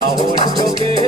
오